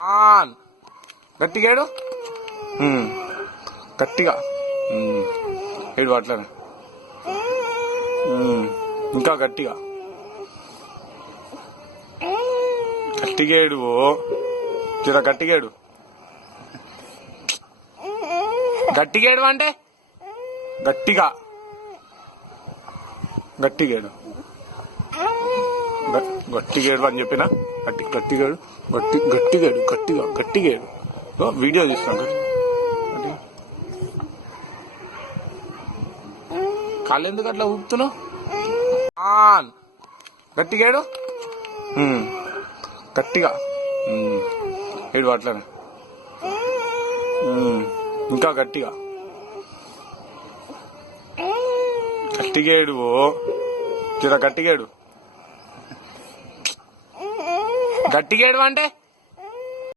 On గట్టిగా ఏడు. గట్టిగా ఏడు అట్లనే. ఇంకా గట్టిగా గట్టిగా ఏడు. జర గట్టిగా ఏడు. గట్టిగా ఏడు అంటే గట్టిగా గట్టిగా ఏడు. గట్టిగా ఏడు అని చెప్పిన. గట్టిగా ఏడు. గట్టిగా ఏడు. గట్టిగా ఏడు. వీడియో చూస్తాను. కాళ్ళు ఎందుకు అట్లా ఊపుతున్నావు? ఆన్ గట్టిగా ఏడు. గట్టిగా ఏడు అట్లనే. ఇంకా గట్టిగా గట్టిగా ఏడు. జర గట్టిగా ఏడు. గట్టిగా ఏడు అంటే